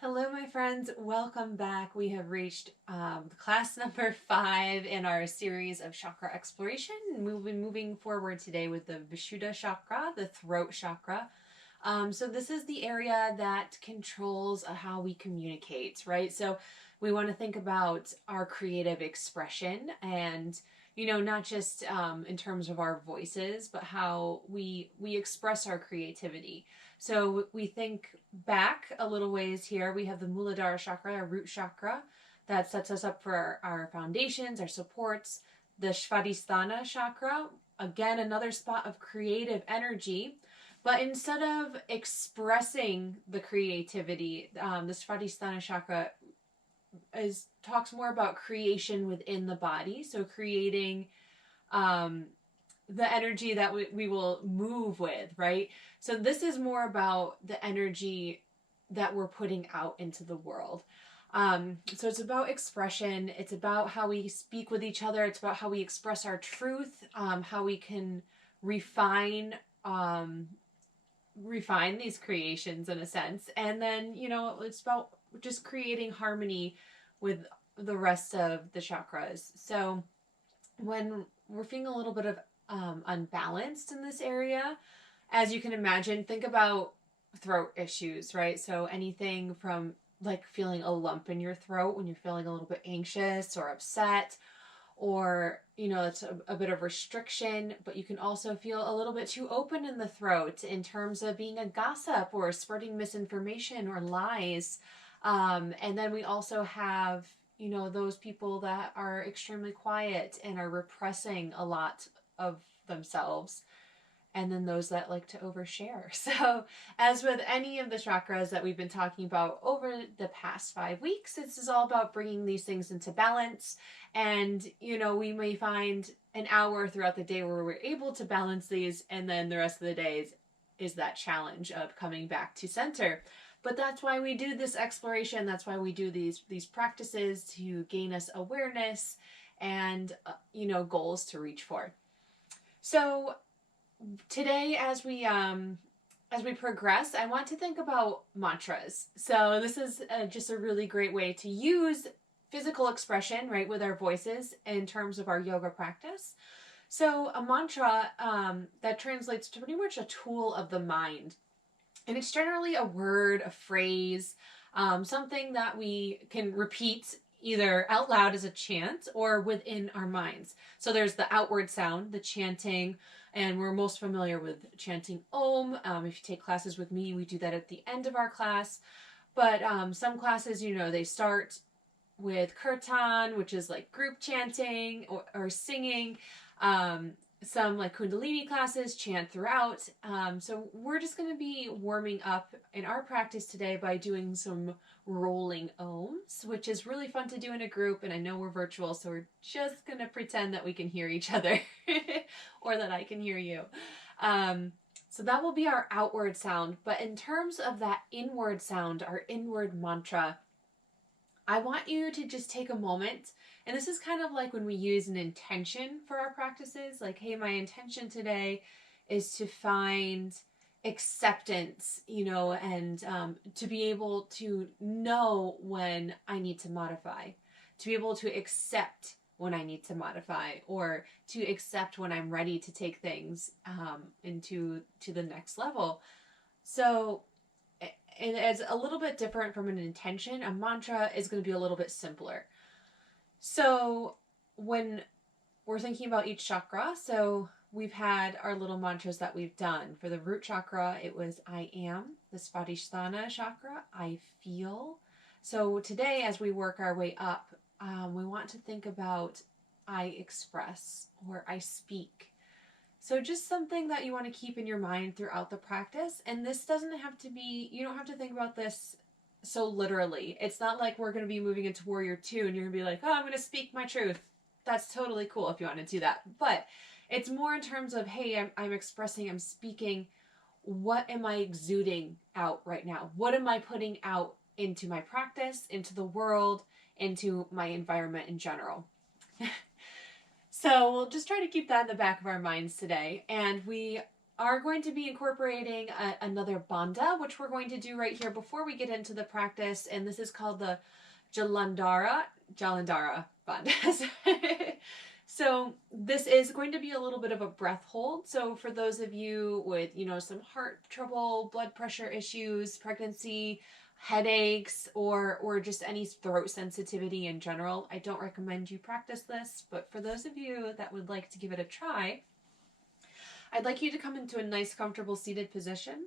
Hello, my friends. Welcome back. We have reached class number 5 in our series of chakra exploration. We've been moving forward today with the Vishuddha chakra, the throat chakra. So this is the area that controls how we communicate, right? So we want to think about our creative expression and not just in terms of our voices, but how we express our creativity. So we think back a little ways here. We have the Muladhara chakra, our root chakra, that sets us up for our foundations, our supports. The Svadhisthana chakra, again, another spot of creative energy. But instead of expressing the creativity, the Svadhisthana chakra talks more about creation within the body. So creating the energy that we will move with, right? So this is more about the energy that we're putting out into the world. So it's about expression. It's about how we speak with each other. It's about how we express our truth, how we can refine these creations in a sense. And then, it's about just creating harmony with the rest of the chakras. So when we're feeling a little bit of unbalanced in this area, as you can imagine, think about throat issues, right? So anything from like feeling a lump in your throat when you're feeling a little bit anxious or upset, or it's a bit of restriction, but you can also feel a little bit too open in the throat in terms of being a gossip or spreading misinformation or lies. And then we also have those people that are extremely quiet and are repressing a lot of themselves, and then those that like to overshare. So as with any of the chakras that we've been talking about over the past 5 weeks, this is all about bringing these things into balance. And we may find an hour throughout the day where we're able to balance these, and then the rest of the day is that challenge of coming back to center. But that's why we do this exploration. That's why we do these practices, to gain us awareness and goals to reach for. So today, as we progress, I want to think about mantras. So this is just a really great way to use physical expression, right, with our voices in terms of our yoga practice. So a mantra that translates to pretty much a tool of the mind. And it's generally a word, a phrase, something that we can repeat either out loud as a chant or within our minds. So there's the outward sound, the chanting, and we're most familiar with chanting Om. If you take classes with me, we do that at the end of our class. But some classes, they start with kirtan, which is like group chanting or singing. Some like Kundalini classes chant throughout. So we're just going to be warming up in our practice today by doing some rolling ohms, which is really fun to do in a group. And I know we're virtual, so we're just going to pretend that we can hear each other or that I can hear you. So that will be our outward sound. But in terms of that inward sound, our inward mantra, I want you to just take a moment, and this is kind of like when we use an intention for our practices, like, hey, my intention today is to find acceptance, and to be able to know when I need to modify, to be able to accept when I need to modify, or to accept when I'm ready to take things into the next level. So and it's a little bit different from an intention. A mantra is going to be a little bit simpler. So when we're thinking about each chakra, so we've had our little mantras that we've done. For the root chakra, it was I am. The Svadhisthana chakra, I feel. So today, as we work our way up, we want to think about I express or I speak. So just something that you want to keep in your mind throughout the practice. And this doesn't have to be, you don't have to think about this so literally. It's not like we're going to be moving into Warrior 2 and you're going to be like, oh, I'm going to speak my truth. That's totally cool if you want to do that. But it's more in terms of, hey, I'm expressing, I'm speaking. What am I exuding out right now? What am I putting out into my practice, into the world, into my environment in general? So we'll just try to keep that in the back of our minds today. And we are going to be incorporating another bandha, which we're going to do right here before we get into the practice. And this is called the Jalandhara bandha. So this is going to be a little bit of a breath hold. So for those of you with, some heart trouble, blood pressure issues, pregnancy, headaches, or just any throat sensitivity in general, I don't recommend you practice this. But for those of you that would like to give it a try, I'd like you to come into a nice, comfortable seated position.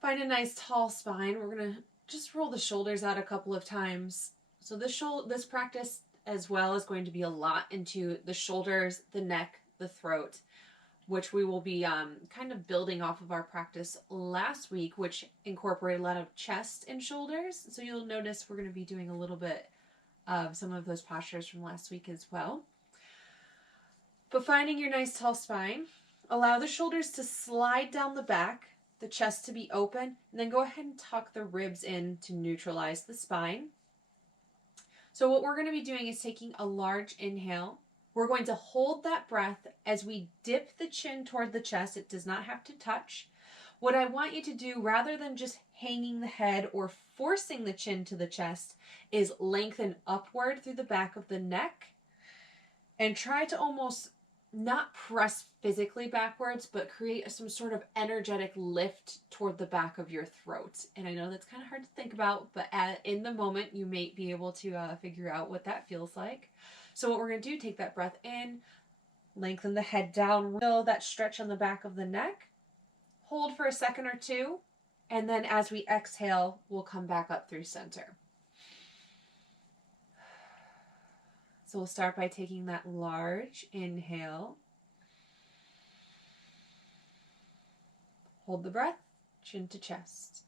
Find a nice tall spine. We're going to just roll the shoulders out a couple of times. So this practice as well is going to be a lot into the shoulders, the neck, the throat, which we will be kind of building off of our practice last week, which incorporated a lot of chest and shoulders. So you'll notice we're going to be doing a little bit of some of those postures from last week as well. But finding your nice tall spine, allow the shoulders to slide down the back, the chest to be open, and then go ahead and tuck the ribs in to neutralize the spine. So what we're going to be doing is taking a large inhale. We're going to hold that breath as we dip the chin toward the chest. It does not have to touch. What I want you to do, rather than just hanging the head or forcing the chin to the chest, is lengthen upward through the back of the neck and try to almost not press physically backwards, but create some sort of energetic lift toward the back of your throat. And I know that's kind of hard to think about, but in the moment, you may be able to figure out what that feels like. So what we're going to do, take that breath in, lengthen the head down, feel that stretch on the back of the neck, hold for a second or two, and then as we exhale, we'll come back up through center. So we'll start by taking that large inhale. Hold the breath, chin to chest.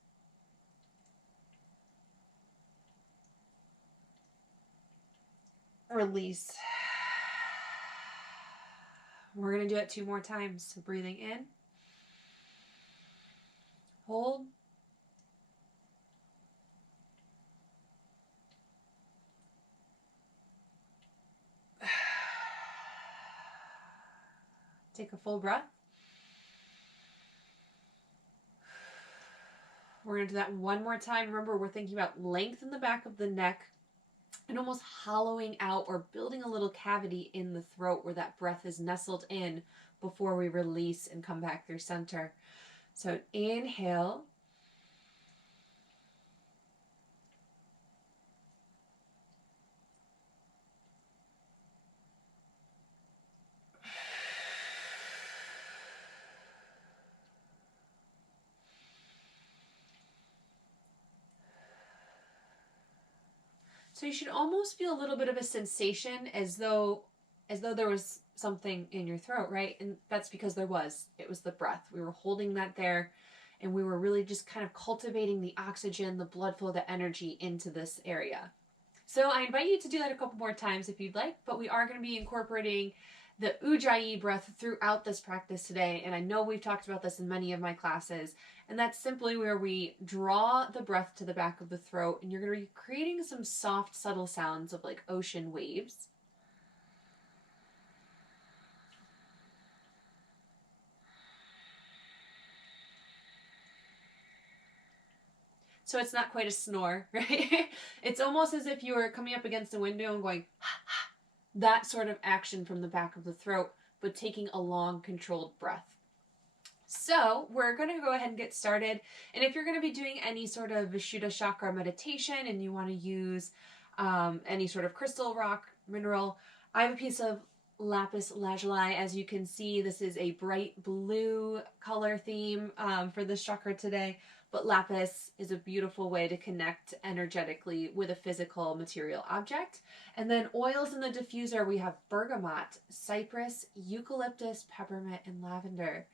Release. We're going to do it 2 more times. So breathing in. Hold. Take a full breath. We're going to do that 1 more time. Remember, we're thinking about length in the back of the neck and almost hollowing out or building a little cavity in the throat where that breath is nestled in before we release and come back through center. So inhale. So you should almost feel a little bit of a sensation as though there was something in your throat, right? And that's because there was. It was the breath. We were holding that there, and we were really just kind of cultivating the oxygen, the blood flow, the energy into this area. So I invite you to do that a couple more times if you'd like, but we are going to be incorporating the Ujjayi breath throughout this practice today. And I know we've talked about this in many of my classes. And that's simply where we draw the breath to the back of the throat. And you're going to be creating some soft, subtle sounds of like ocean waves. So it's not quite a snore, right? It's almost as if you were coming up against a window and going, ha, ha. That sort of action from the back of the throat, but taking a long, controlled breath. So we're going to go ahead and get started. And if you're going to be doing any sort of Vishuddha chakra meditation and you want to use any sort of crystal, rock, mineral, I have a piece of lapis lazuli. As you can see, this is a bright blue color theme for this chakra today. But lapis is a beautiful way to connect energetically with a physical material object. And then oils in the diffuser, we have bergamot, cypress, eucalyptus, peppermint, and lavender.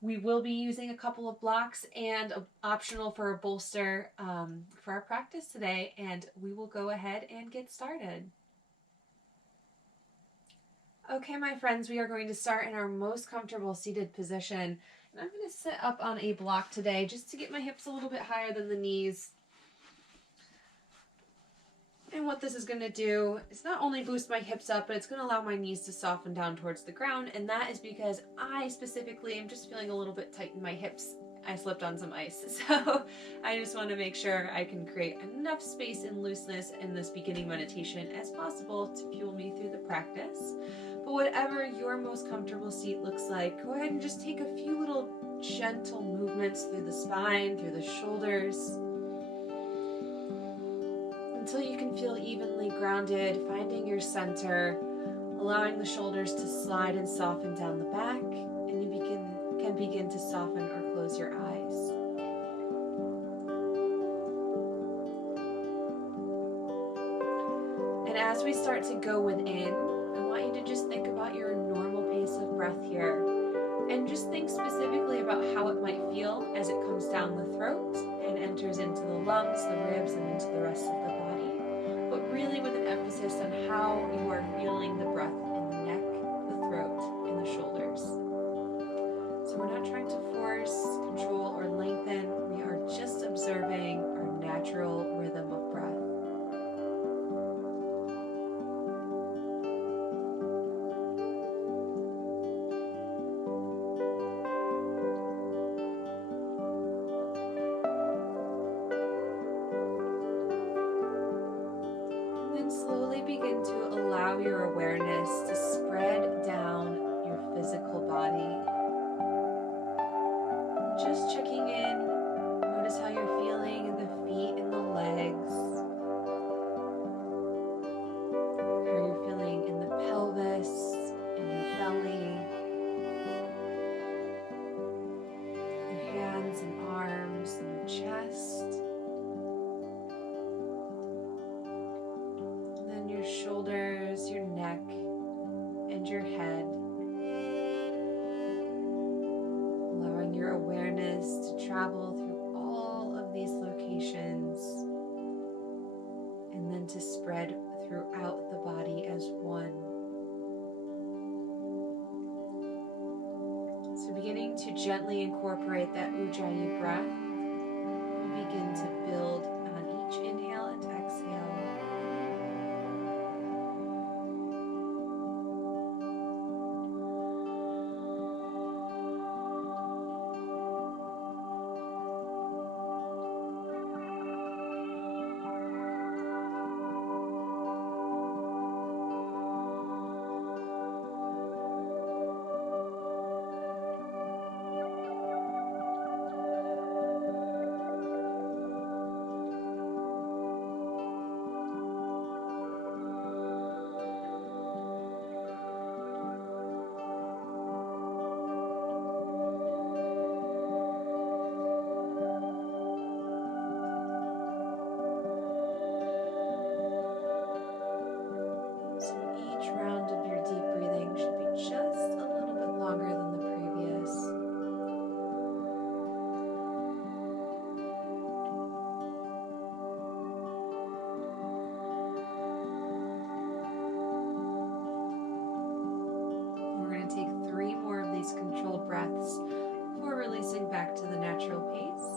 We will be using a couple of blocks and optional for a bolster for our practice today. And we will go ahead and get started. Okay, my friends, we are going to start in our most comfortable seated position. And I'm going to sit up on a block today just to get my hips a little bit higher than the knees. And what this is going to do is not only boost my hips up, but it's going to allow my knees to soften down towards the ground. And that is because I specifically am just feeling a little bit tight in my hips. I slipped on some ice. So I just want to make sure I can create enough space and looseness in this beginning meditation as possible to fuel me through the practice. But whatever your most comfortable seat looks like, go ahead and just take a few little gentle movements through the spine, through the shoulders, until you can feel evenly grounded, finding your center, allowing the shoulders to slide and soften down the back, and you can begin to soften or close your eyes. And as we start to go within, I want you to just think about your normal pace of breath here, and just think specifically about how it might feel as it comes down the throat and enters into the lungs, the ribs, and into the rest of the body, but really with an emphasis on how you are feeling the breath in the neck, the throat, and the shoulders. So we're not trying to force, control, or lengthen. We are just observing our natural rhythm of breath. Slowly begin to allow your awareness to spread down your physical body. Just checking in. Notice how you're feeling in the feet and the legs. How you're feeling in the pelvis and your belly. Your hands and arms and your chest. Shoulders, your neck, and your head. Allowing your awareness to travel through all of these locations and then to spread throughout the body as one. So beginning to gently incorporate that Ujjayi breath, we'll begin to build on each inhale and exhale. Controlled breaths before releasing back to the natural pace.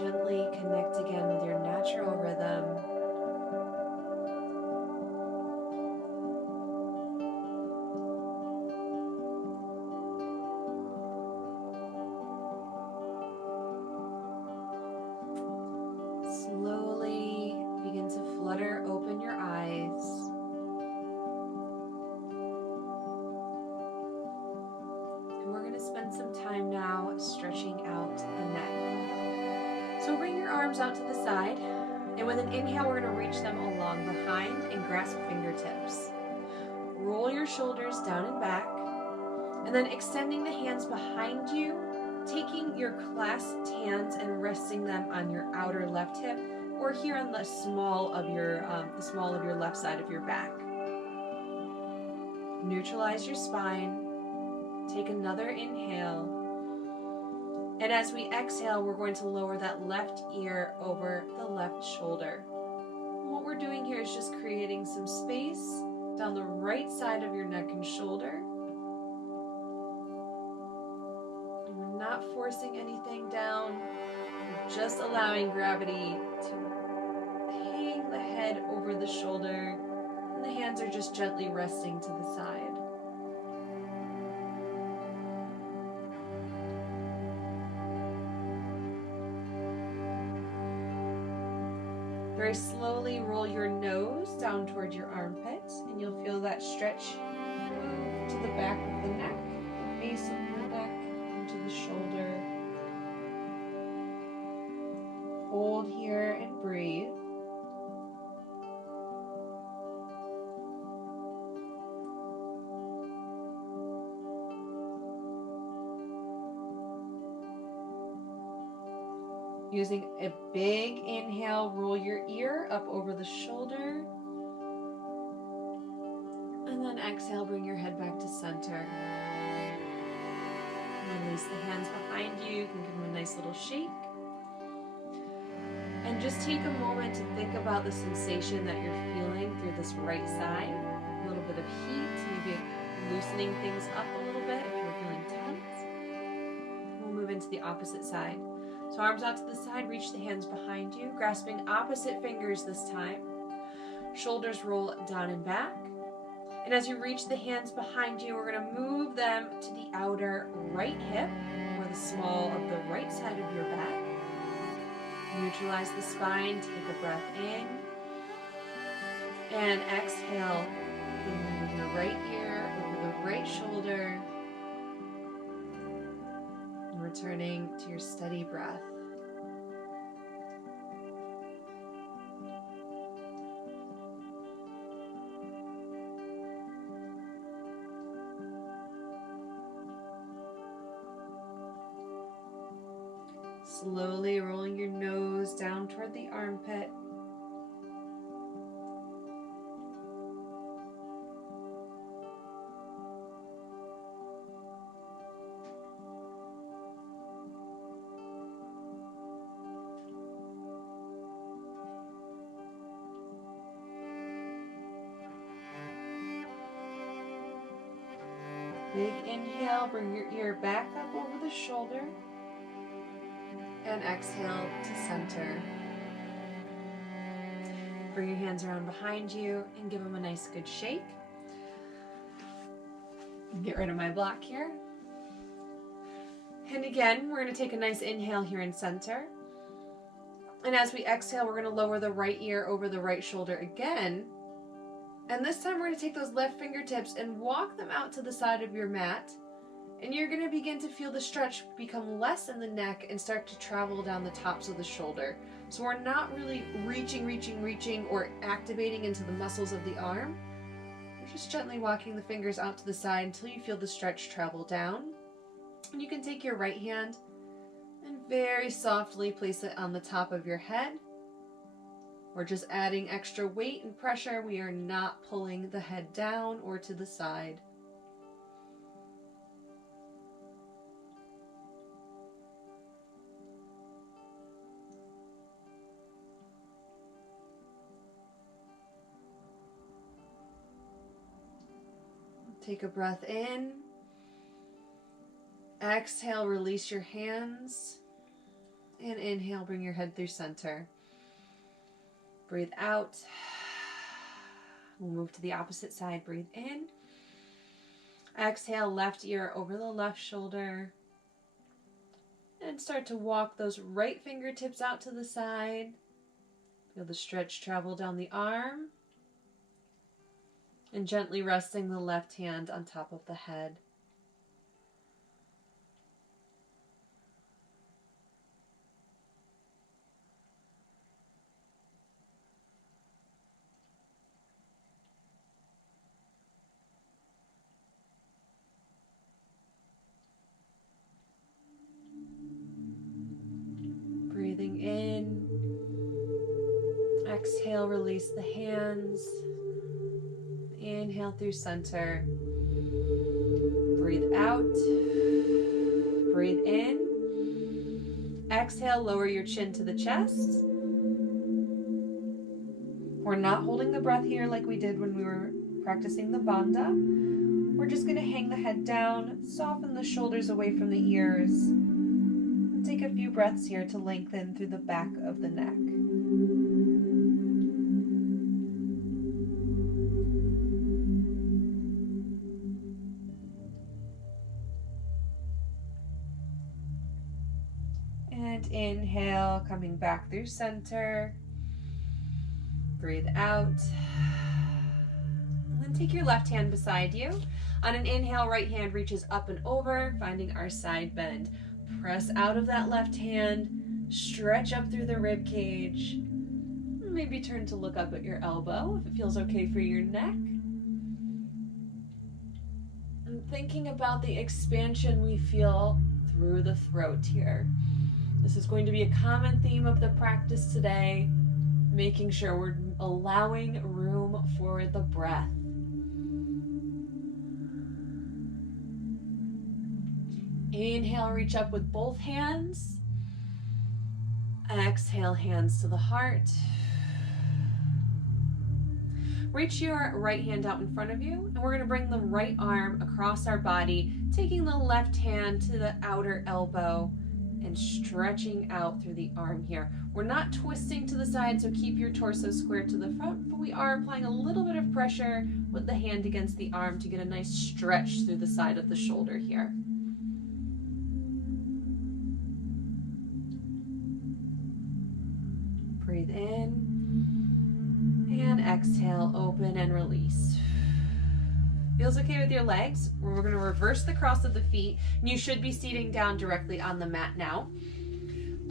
Gently connect again with your natural rhythm. Slowly begin to flutter open your eyes. And we're going to spend some time now stretching out the neck. So bring your arms out to the side And with an inhale, we're going to reach them along behind and grasp fingertips. Roll your shoulders down and back, and then extending the hands behind you, taking your clasped hands and resting them on your outer left hip, or here on the small of your left side of your back. Neutralize your spine. Take another inhale. And as we exhale, we're going to lower that left ear over the left shoulder. And what we're doing here is just creating some space down the right side of your neck and shoulder. And we're not forcing anything down. We're just allowing gravity to hang the head over the shoulder. And the hands are just gently resting to the side. Very slowly roll your nose down toward your armpits, and you'll feel that stretch move to the back of the neck, the base of the neck, into the shoulder. Hold here and breathe. Using a big inhale, roll your ear up over the shoulder. And then exhale, bring your head back to center. Release the hands behind you. You can give them a nice little shake. And just take a moment to think about the sensation that you're feeling through this right side. A little bit of heat, maybe loosening things up a little bit if you're feeling tense. We'll move into the opposite side. So arms out to the side, reach the hands behind you, grasping opposite fingers this time. Shoulders roll down and back. And as you reach the hands behind you, we're going to move them to the outer right hip, or the small of the right side of your back. Neutralize the spine, take a breath in. And exhale, move your right ear over the right shoulder. Returning to your steady breath. Slowly rolling your nose down toward the armpit. Big inhale, bring your ear back up over the shoulder. And exhale to center. Bring your hands around behind you and give them a nice good shake. Get rid of my block here. And again, we're going to take a nice inhale here in center. And as we exhale, we're going to lower the right ear over the right shoulder again. And this time we're going to take those left fingertips and walk them out to the side of your mat. And you're going to begin to feel the stretch become less in the neck and start to travel down the tops of the shoulder. So we're not really reaching or activating into the muscles of the arm. You're just gently walking the fingers out to the side until you feel the stretch travel down. And you can take your right hand and very softly place it on the top of your head. We're just adding extra weight and pressure. We are not pulling the head down or to the side. Take a breath in. Exhale, release your hands. And inhale, bring your head through center. Breathe out. We'll move to the opposite side. Breathe in. Exhale, left ear over the left shoulder. And start to walk those right fingertips out to the side. Feel the stretch travel down the arm. And gently resting the left hand on top of the head. Exhale, release the hands. Inhale through center. Breathe out. Breathe in. Exhale, lower your chin to the chest. We're not holding the breath here like we did when we were practicing the bandha. We're just going to hang the head down, soften the shoulders away from the ears, and take a few breaths here to lengthen through the back of the neck. And inhale, coming back through center. Breathe out. And then take your left hand beside you. On an inhale, right hand reaches up and over, finding our side bend. Press out of that left hand, stretch up through the rib cage. Maybe turn to look up at your elbow if it feels okay for your neck. And thinking about the expansion we feel through the throat here. This is going to be a common theme of the practice today, making sure we're allowing room for the breath. Inhale, reach up with both hands. Exhale, hands to the heart. Reach your right hand out in front of you, and we're going to bring the right arm across our body, taking the left hand to the outer elbow and stretching out through the arm here. We're not twisting to the side, so keep your torso square to the front, but we are applying a little bit of pressure with the hand against the arm to get a nice stretch through the side of the shoulder here. Breathe in and exhale, open and release. Feels okay with your legs? We're going to reverse the cross of the feet, and you should be seating down directly on the mat now.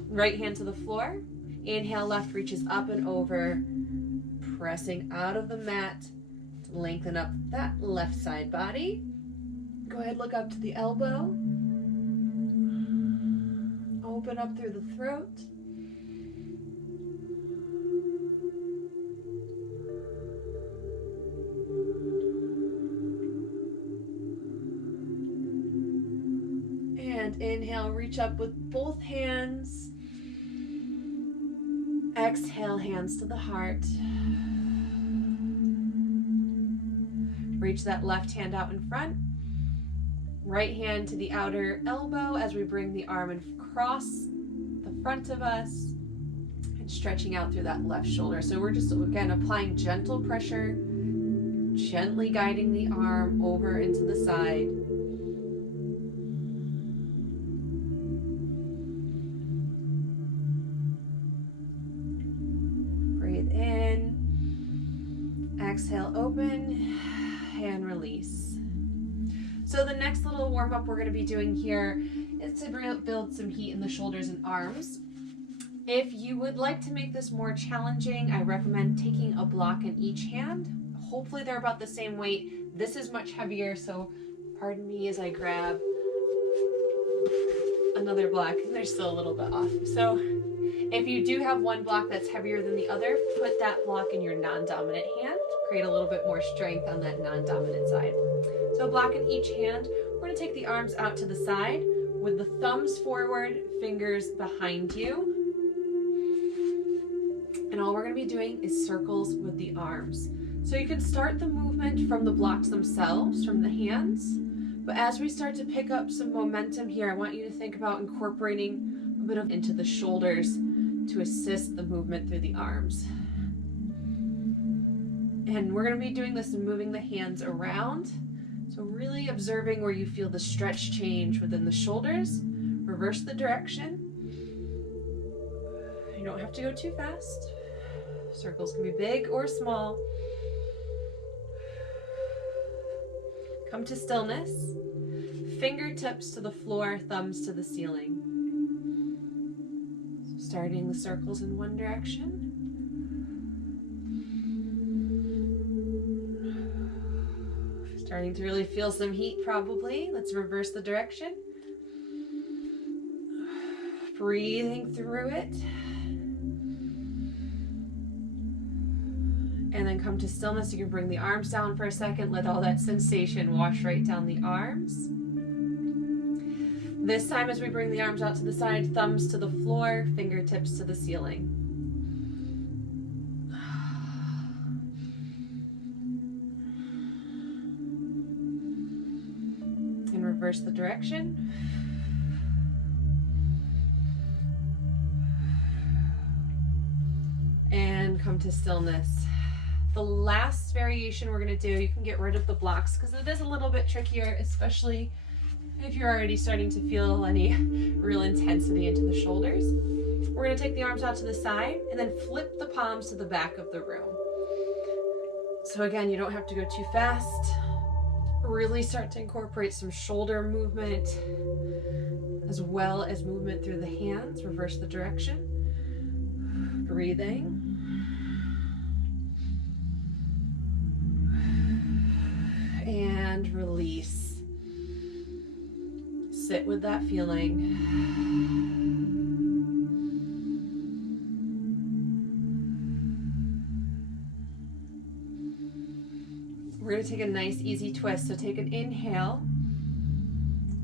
Right hand to the floor. Inhale, left reaches up and over, pressing out of the mat to lengthen up that left side body. Go ahead, look up to the elbow. Open up through the throat. And inhale, reach up with both hands. Exhale, hands to the heart. Reach that left hand out in front. Right hand to the outer elbow as we bring the arm across the front of us and stretching out through that left shoulder. So we're just, again, applying gentle pressure, gently guiding the arm over into the side. Exhale, open and release. So the next little warm up we're going to be doing here is to build some heat in the shoulders and arms. If you would like to make this more challenging, I recommend taking a block in each hand. Hopefully they're about the same weight. This is much heavier, so pardon me as I grab another block. They're still a little bit off. So if you do have one block that's heavier than the other, put that block in your non-dominant hand. Create a little bit more strength on that non-dominant side. So a block in each hand. We're going to take the arms out to the side with the thumbs forward, fingers behind you. And all we're going to be doing is circles with the arms. So you can start the movement from the blocks themselves, from the hands. But as we start to pick up some momentum here, I want you to think about incorporating a bit of into the shoulders to assist the movement through the arms. And we're going to be doing this and moving the hands around. So really observing where you feel the stretch change within the shoulders. Reverse the direction. You don't have to go too fast. Circles can be big or small. Come to stillness. Fingertips to the floor, thumbs to the ceiling. So starting the circles in one direction. Starting to really feel some heat probably. Let's reverse the direction. Breathing through it. And then come to stillness. You can bring the arms down for a second. Let all that sensation wash right down the arms. This time as we bring the arms out to the side, thumbs to the floor, fingertips to the ceiling. And reverse the direction. And come to stillness. The last variation we're going to do, you can get rid of the blocks because it is a little bit trickier, especially if you're already starting to feel any real intensity into the shoulders. We're going to take the arms out to the side and then flip the palms to the back of the room. So again, you don't have to go too fast. Really start to incorporate some shoulder movement as well as movement through the hands. Reverse the direction. Breathing. And release. Sit with that feeling. We're going to take a nice easy twist. So take an inhale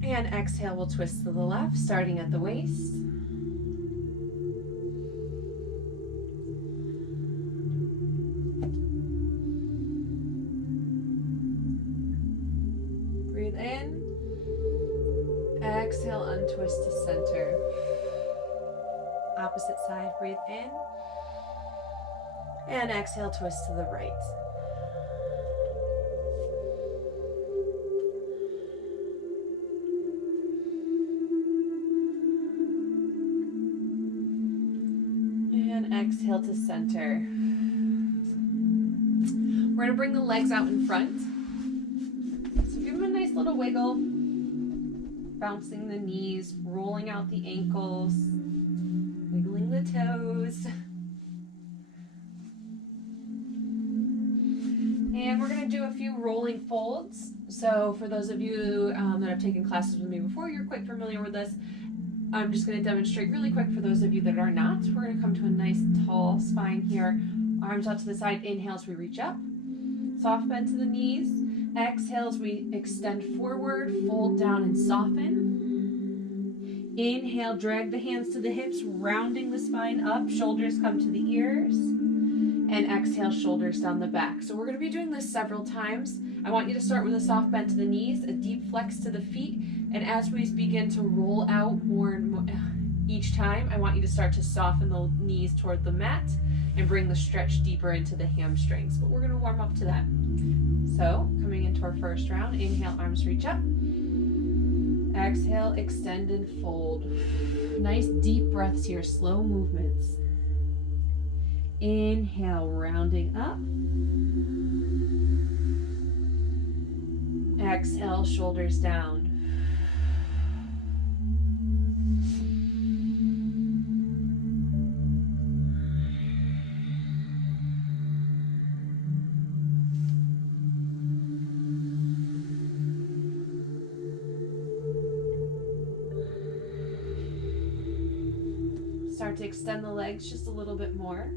and exhale. We'll twist to the left, starting at the waist. Breathe in. Exhale, untwist to center. Opposite side, breathe in. And exhale, twist to the right. And exhale to center. We're going to bring the legs out in front. So give them a nice little wiggle. Bouncing the knees, rolling out the ankles, wiggling the toes. And we're going to do a few rolling folds. So for those of you that have taken classes with me before, you're quite familiar with this. I'm just going to demonstrate really quick for those of you that are not. We're going to come to a nice tall spine here. Arms out to the side. Inhale as we reach up. Soft bend to the knees. Exhale as we extend forward, fold down and soften. Inhale, drag the hands to the hips, rounding the spine up. Shoulders come to the ears. And exhale, shoulders down the back. So we're going to be doing this several times. I want you to start with a soft bend to the knees, a deep flex to the feet. And as we begin to roll out more and more each time, I want you to start to soften the knees toward the mat and bring the stretch deeper into the hamstrings. But we're going to warm up to that. So, coming into our first round, inhale, arms reach up. Exhale, extend and fold. Nice deep breaths here, slow movements. Inhale, rounding up. Exhale, shoulders down. Start to extend the legs just a little bit more.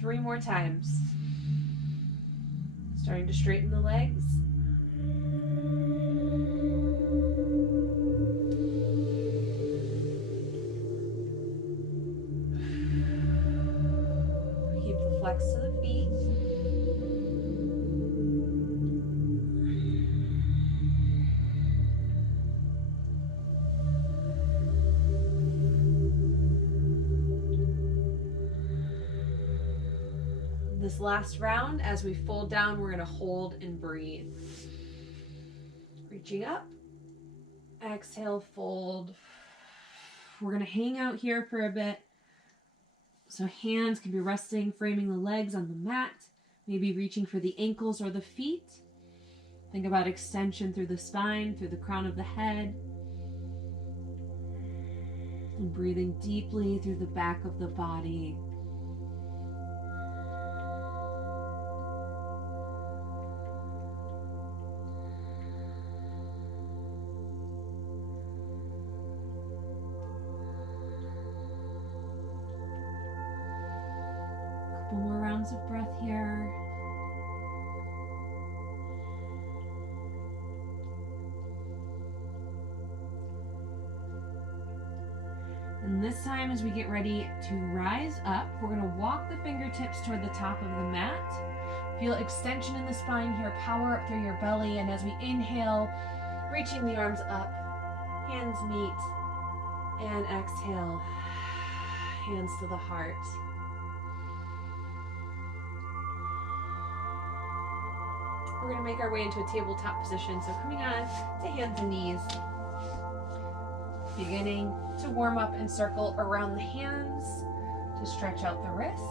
Three more times. Starting to straighten the legs. Keep the flex to the feet. This last round, as we fold down, we're going to hold and breathe. Reaching up. Exhale, fold. We're going to hang out here for a bit. So hands can be resting, framing the legs on the mat, maybe reaching for the ankles or the feet. Think about extension through the spine, through the crown of the head. And breathing deeply through the back of the body. Couple more rounds of breath here. And this time, as we get ready to rise up, we're going to walk the fingertips toward the top of the mat. Feel extension in the spine here, power up through your belly. And as we inhale, reaching the arms up, hands meet, and exhale, hands to the heart. We're going to make our way into a tabletop position. So coming on to hands and knees. Beginning to warm up and circle around the hands to stretch out the wrists.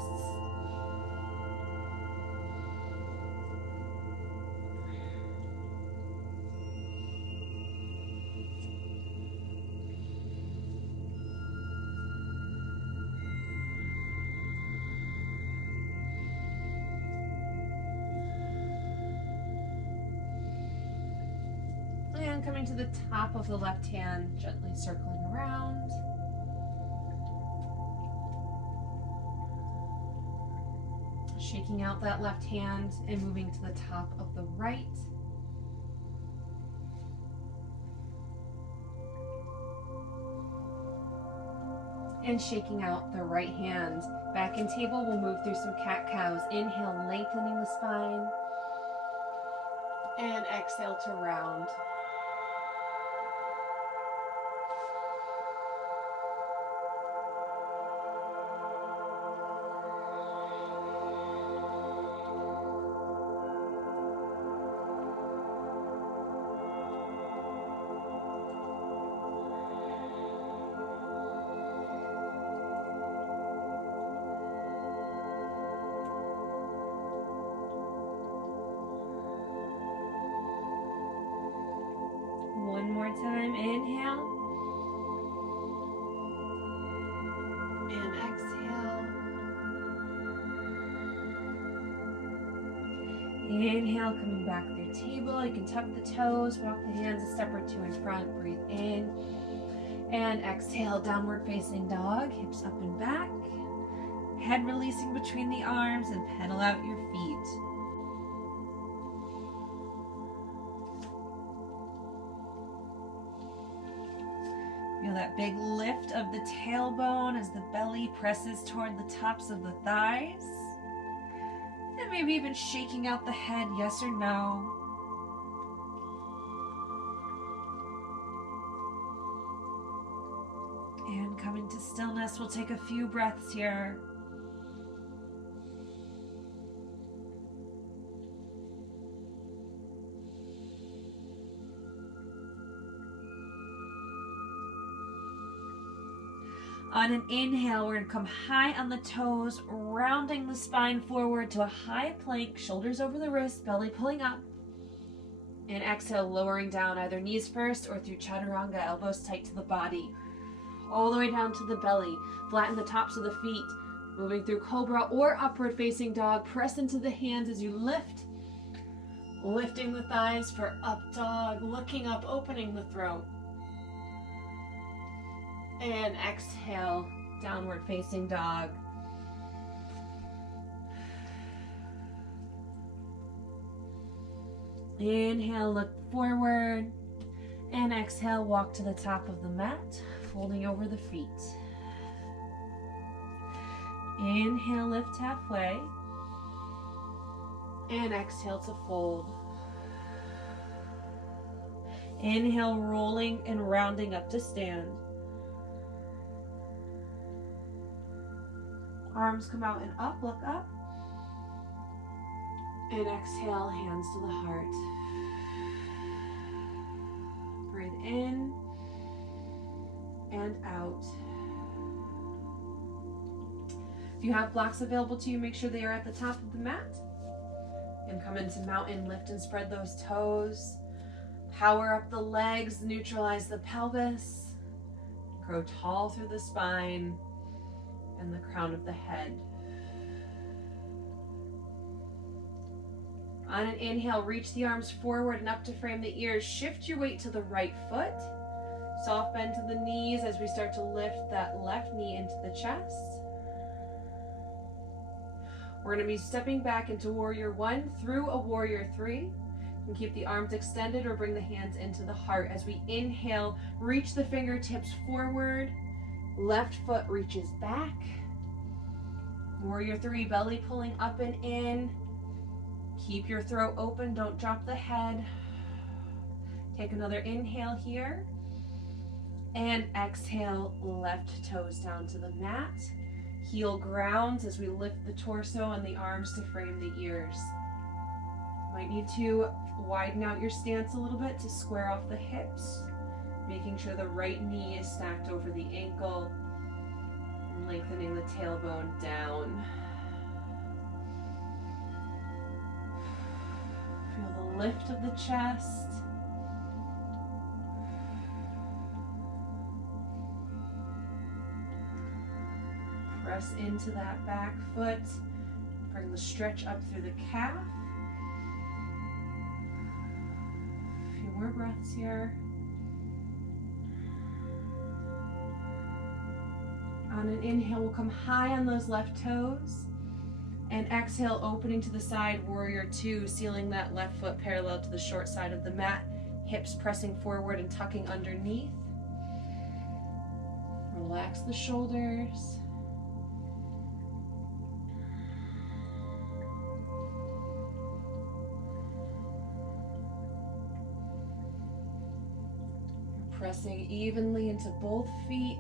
And coming to the top of the left hand, gently circling around. Shaking out that left hand and moving to the top of the right. And shaking out the right hand. Back in table, we'll move through some cat-cows. Inhale, lengthening the spine. And exhale to round. One more time, inhale. And exhale. Inhale, coming back through table. You can tuck the toes, walk the hands a step or two in front, breathe in. And exhale, downward facing dog, hips up and back. Head releasing between the arms and pedal out your feet. Feel that big lift of the tailbone as the belly presses toward the tops of the thighs. And maybe even shaking out the head, yes or no. And coming to stillness, we'll take a few breaths here. On an inhale, we're going to come high on the toes, rounding the spine forward to a high plank, shoulders over the wrists, belly pulling up. And exhale, lowering down, either knees first or through chaturanga, elbows tight to the body. All the way down to the belly. Flatten the tops of the feet. Moving through cobra or upward facing dog. Press into the hands as you lift. Lifting the thighs for up dog. Looking up, opening the throat. And exhale, downward facing dog. Inhale, look forward. And exhale, walk to the top of the mat, folding over the feet. Inhale, lift halfway. And exhale to fold. Inhale, rolling and rounding up to stand. Arms come out and up, look up. And exhale, hands to the heart. Breathe in and out. If you have blocks available to you, make sure they are at the top of the mat. And come into mountain, lift and spread those toes. Power up the legs, neutralize the pelvis. Grow tall through the spine and the crown of the head. On an inhale, reach the arms forward and up to frame the ears. Shift your weight to the right foot. Soft bend to the knees as we start to lift that left knee into the chest. We're going to be stepping back into Warrior 1 through a Warrior 3. You can keep the arms extended or bring the hands into the heart. As we inhale, reach the fingertips forward. Left foot reaches back. Warrior 3, belly pulling up and in. Keep your throat open, don't drop the head. Take another inhale here. And exhale, left toes down to the mat. Heel grounds as we lift the torso and the arms to frame the ears. Might need to widen out your stance a little bit to square off the hips, making sure the right knee is stacked over the ankle, and lengthening the tailbone down. Feel the lift of the chest. Press into that back foot. Bring the stretch up through the calf. A few more breaths here. On an inhale, we'll come high on those left toes. And exhale, opening to the side, Warrior 2, sealing that left foot parallel to the short side of the mat. Hips pressing forward and tucking underneath. Relax the shoulders. Pressing evenly into both feet.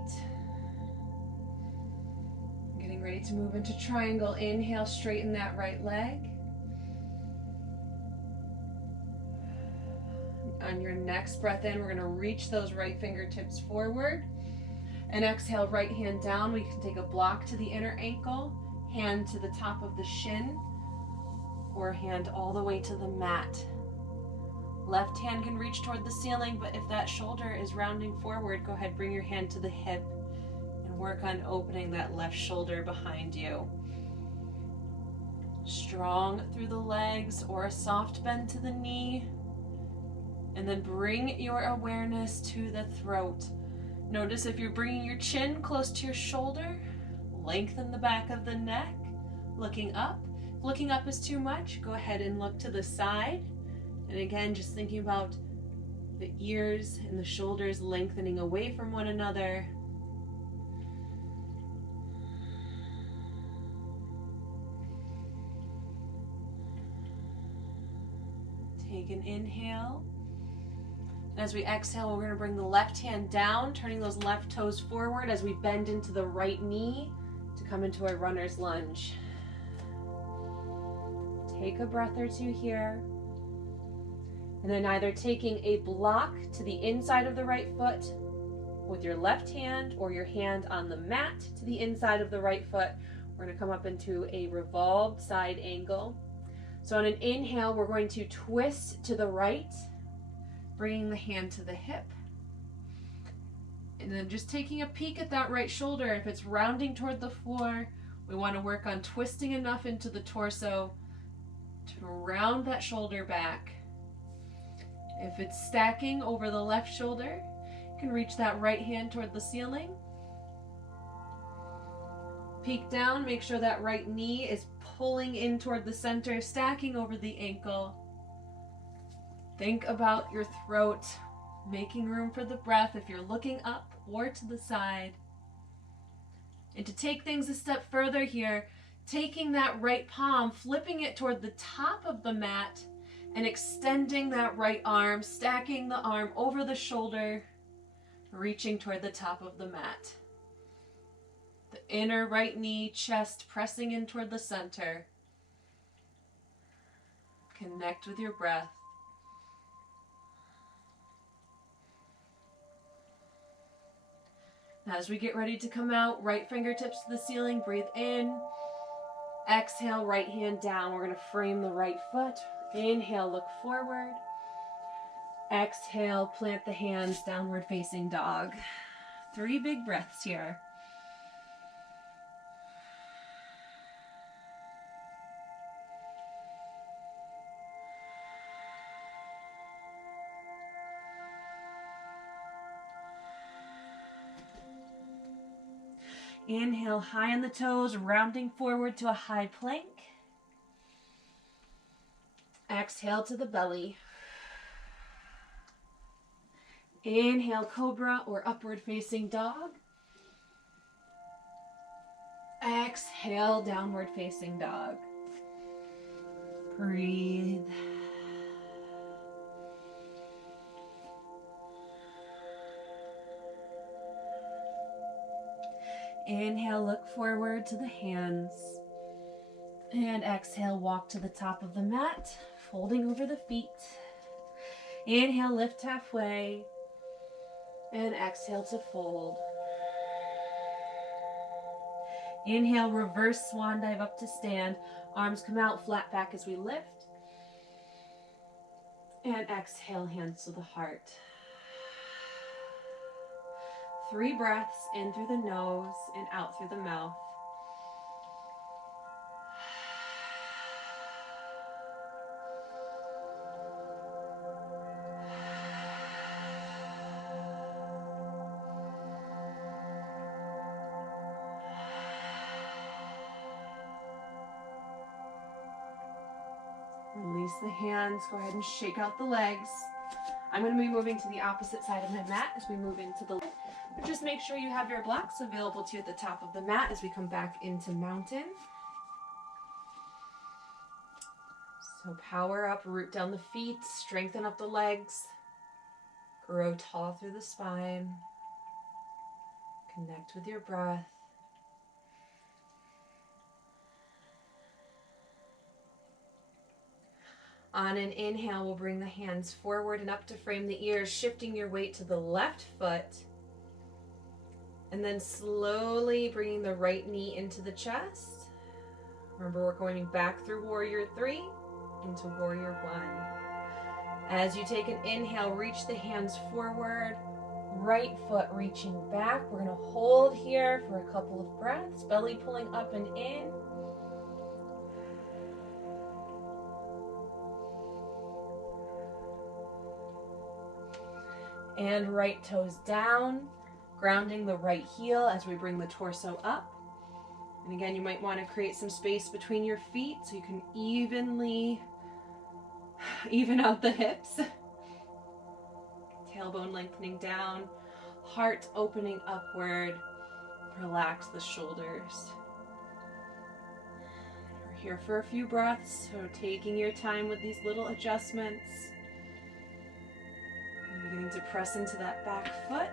Getting ready to move into triangle. Inhale, straighten that right leg. On your next breath in, we're going to reach those right fingertips forward. And exhale, right hand down. We can take a block to the inner ankle, hand to the top of the shin, or hand all the way to the mat. Left hand can reach toward the ceiling, but if that shoulder is rounding forward, go ahead, bring your hand to the hip and work on opening that left shoulder behind you. Strong through the legs or a soft bend to the knee. And then bring your awareness to the throat. Notice if you're bringing your chin close to your shoulder, lengthen the back of the neck, looking up. If looking up is too much, go ahead and look to the side. And again, just thinking about the ears and the shoulders lengthening away from one another. Take an inhale. As we exhale, we're going to bring the left hand down, turning those left toes forward as we bend into the right knee to come into a runner's lunge. Take a breath or two here. And then either taking a block to the inside of the right foot with your left hand or your hand on the mat to the inside of the right foot, we're going to come up into a revolved side angle. So on an inhale, we're going to twist to the right, bringing the hand to the hip. And then just taking a peek at that right shoulder. If it's rounding toward the floor, we want to work on twisting enough into the torso to round that shoulder back. If it's stacking over the left shoulder, you can reach that right hand toward the ceiling. Peek down, make sure that right knee is pulling in toward the center, stacking over the ankle. Think about your throat, making room for the breath if you're looking up or to the side. And to take things a step further here, taking that right palm, flipping it toward the top of the mat, and extending that right arm, stacking the arm over the shoulder, reaching toward the top of the mat. The inner right knee, chest pressing in toward the center. Connect with your breath. As we get ready to come out, right fingertips to the ceiling, breathe in. Exhale, right hand down. We're going to frame the right foot. Inhale, look forward. Exhale, plant the hands, downward facing dog. 3 big breaths here. Inhale, high on the toes, rounding forward to a high plank. Exhale to the belly. Inhale, cobra or upward facing dog. Exhale, downward facing dog. Breathe. Inhale, look forward to the hands. And exhale, walk to the top of the mat, folding over the feet. Inhale, lift halfway. And exhale to fold. Inhale, reverse swan dive up to stand. Arms come out, flat back as we lift. And exhale, hands to the heart. 3 breaths in through the nose and out through the mouth. Release the hands, go ahead and shake out the legs. I'm going to be moving to the opposite side of my mat as we move into the lift. But just make sure you have your blocks available to you at the top of the mat as we come back into mountain. So power up, root down the feet, strengthen up the legs, grow tall through the spine, connect with your breath. On an inhale, we'll bring the hands forward and up to frame the ears, shifting your weight to the left foot. And then slowly bringing the right knee into the chest. Remember, we're going back through Warrior 3 into Warrior 1. As you take an inhale, reach the hands forward. Right foot reaching back. We're going to hold here for a couple of breaths. Belly pulling up and in. And right toes down, grounding the right heel as we bring the torso up. And again, you might want to create some space between your feet so you can even out the hips. Tailbone lengthening down, heart opening upward. Relax the shoulders. We're here for a few breaths, so taking your time with these little adjustments. Beginning to press into that back foot.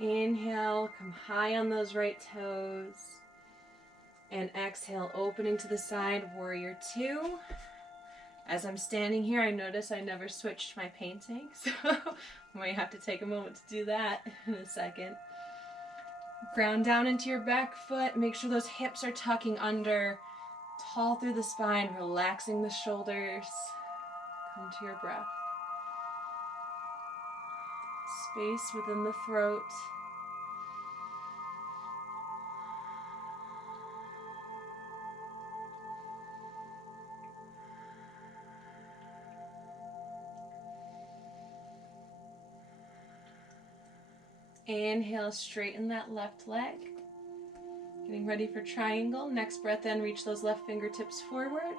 Inhale, come high on those right toes. And exhale, opening to the side, Warrior 2. As I'm standing here, I notice I never switched my painting, so I might have to take a moment to do that in a second. Ground down into your back foot. Make sure those hips are tucking under. Tall through the spine, relaxing the shoulders. Come to your breath. Space within the throat. Inhale, straighten that left leg. Getting ready for triangle. Next breath in, reach those left fingertips forward.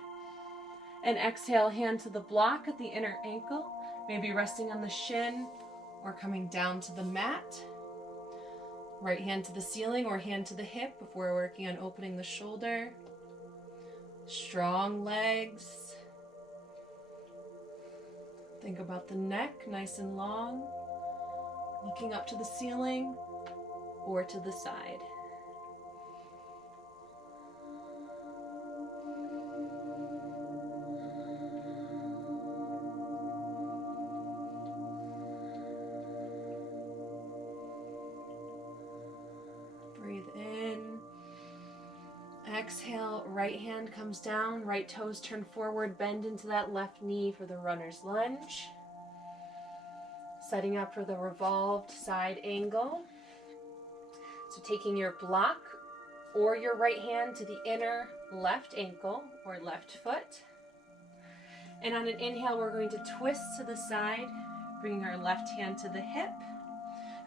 And exhale, hand to the block at the inner ankle. Maybe resting on the shin or coming down to the mat. Right hand to the ceiling or hand to the hip if we're working on opening the shoulder. Strong legs. Think about the neck, nice and long. looking up to the ceiling or to the side. Breathe in. Exhale, right hand comes down, right toes turn forward, bend into that left knee for the runner's lunge. Setting up for the revolved side angle. So taking your block or your right hand to the inner left ankle or left foot. And on an inhale, we're going to twist to the side, bringing our left hand to the hip,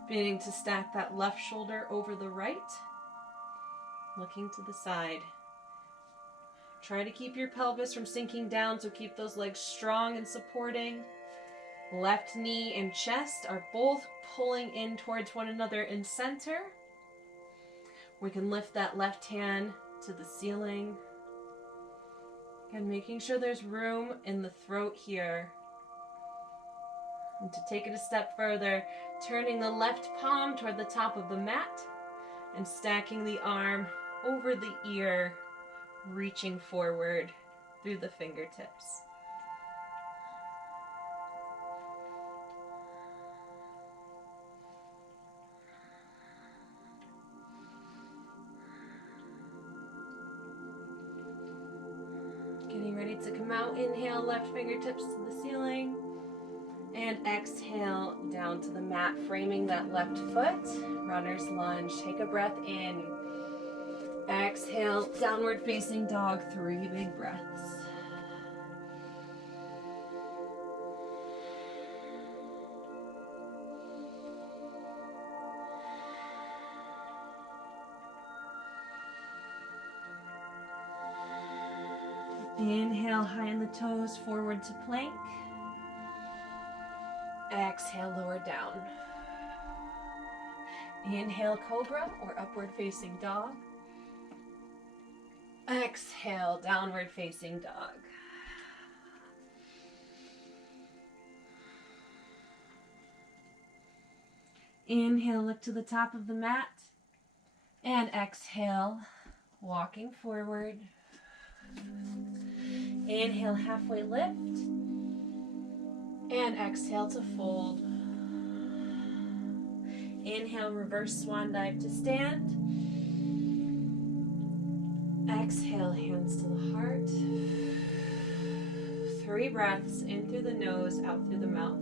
beginning to stack that left shoulder over the right, looking to the side. Try to keep your pelvis from sinking down, so keep those legs strong and supporting. Left knee and chest are both pulling in towards one another in center. We can lift that left hand to the ceiling. Again, making sure there's room in the throat here. And to take it a step further, turning the left palm toward the top of the mat and stacking the arm over the ear, reaching forward through the fingertips. Getting ready to come out. Inhale, left fingertips to the ceiling. And exhale, down to the mat, framing that left foot. Runner's lunge. Take a breath in. Exhale, downward facing dog, 3 big breaths. Inhale, high in the toes, forward to plank. Exhale, lower down. Inhale, cobra or upward facing dog. Exhale, downward facing dog. Inhale, look to the top of the mat. And exhale, walking forward. Inhale, halfway lift. And exhale to fold. Inhale, reverse swan dive to stand. Exhale, hands to the heart. 3 breaths in through the nose, out through the mouth.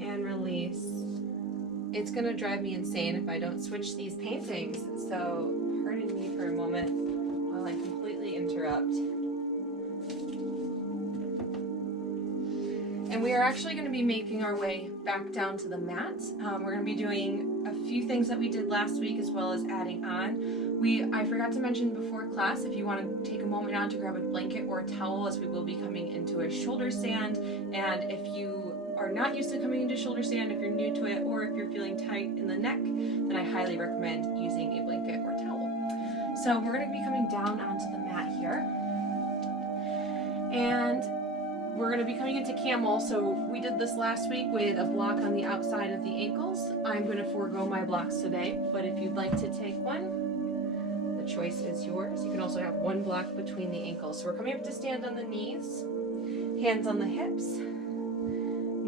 And release. It's going to drive me insane if I don't switch these paintings, so pardon me for a moment while I completely interrupt. And we are actually going to be making our way back down to the mat. We're going to be doing a few things that we did last week, as well as adding on. I forgot to mention before class, if you want to take a moment now to grab a blanket or a towel, as we will be coming into a shoulder stand. And if you are not used to coming into shoulder stand, if you're new to it, or if you're feeling tight in the neck, then I highly recommend using a blanket or towel. So we're going to be coming down onto the mat here. And we're going to be coming into camel. So we did this last week with a block on the outside of the ankles. I'm going to forego my blocks today, but if you'd like to take one, the choice is yours. You can also have one block between the ankles. So we're coming up to stand on the knees, hands on the hips,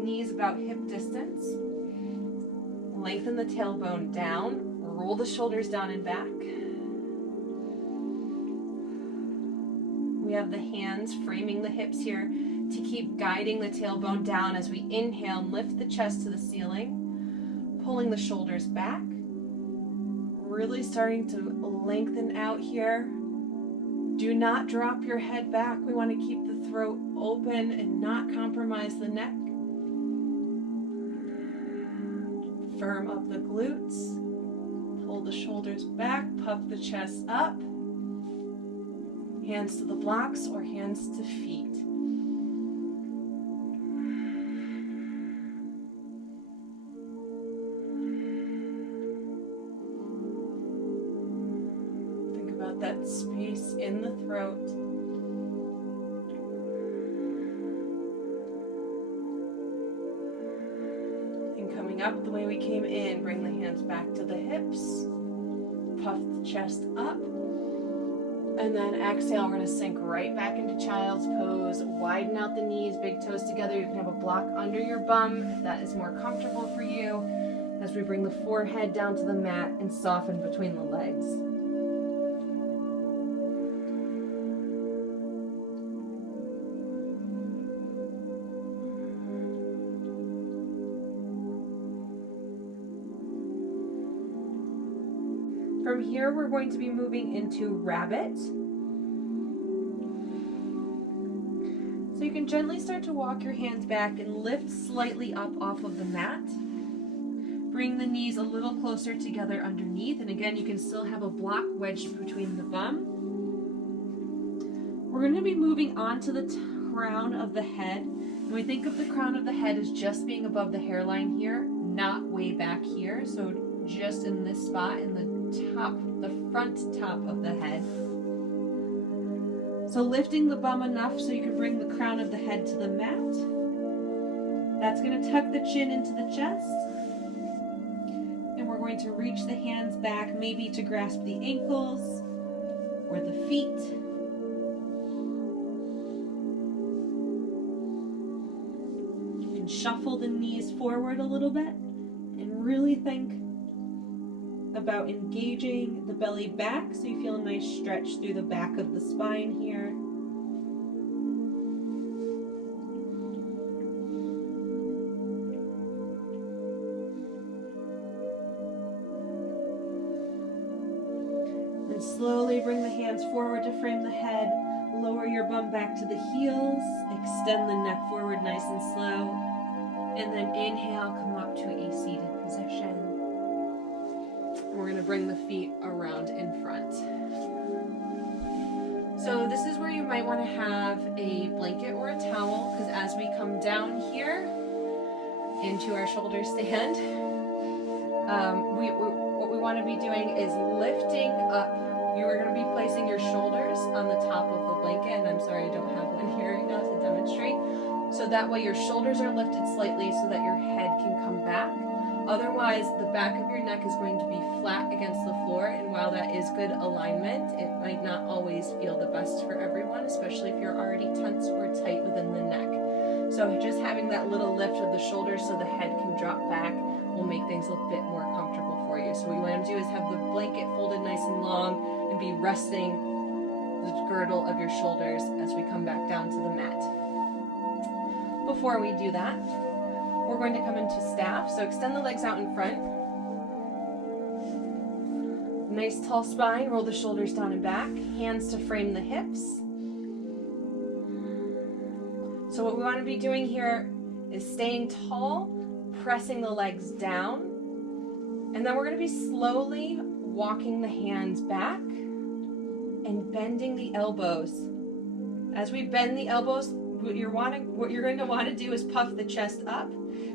knees about hip distance. Lengthen the tailbone down, roll the shoulders down and back. We have the hands framing the hips here to keep guiding the tailbone down as we inhale and lift the chest to the ceiling, pulling the shoulders back, really starting to lengthen out here. Do not drop your head back. We want to keep the throat open and not compromise the neck. Firm up the glutes, pull the shoulders back, puff the chest up, hands to the blocks or hands to feet. out that space in the throat. And coming up the way we came in, bring the hands back to the hips. Puff the chest up. And then exhale, we're going to sink right back into child's pose. Widen out the knees, big toes together. You can have a block under your bum if that is more comfortable for you. As we bring the forehead down to the mat and soften between the legs. From here, we're going to be moving into rabbit. So you can gently start to walk your hands back and lift slightly up off of the mat. Bring the knees a little closer together underneath. And again, you can still have a block wedged between the bum. We're going to be moving onto the crown of the head. And we think of the crown of the head as just being above the hairline here, not way back here. So just in this spot, in the top, the front top of the head. So lifting the bum enough so you can bring the crown of the head to the mat. That's going to tuck the chin into the chest. And we're going to reach the hands back, maybe to grasp the ankles or the feet. You can shuffle the knees forward a little bit and really think about engaging the belly back so you feel a nice stretch through the back of the spine here. And slowly bring the hands forward to frame the head. Lower your bum back to the heels. Extend the neck forward nice and slow. And then inhale, come up to a seated position. We're going to bring the feet around in front. So this is where you might want to have a blanket or a towel, because as we come down here into our shoulder stand, what we want to be doing is lifting up. You are going to be placing your shoulders on the top of the blanket, and I'm sorry I don't have one here right now to demonstrate. So that way your shoulders are lifted slightly so that your head can come back. Otherwise, the back of your neck is going to be flat against the floor, and while that is good alignment, it might not always feel the best for everyone, especially if you're already tense or tight within the neck. So just having that little lift of the shoulders so the head can drop back will make things a bit more comfortable for you. So what you want to do is have the blanket folded nice and long and be resting the girdle of your shoulders as we come back down to the mat. Before we do that, we're going to come into staff. So extend the legs out in front. Nice tall spine, roll the shoulders down and back. Hands to frame the hips. So what we want to be doing here is staying tall, pressing the legs down. And then we're going to be slowly walking the hands back and bending the elbows. As we bend the elbows, what you're going to want to do is puff the chest up.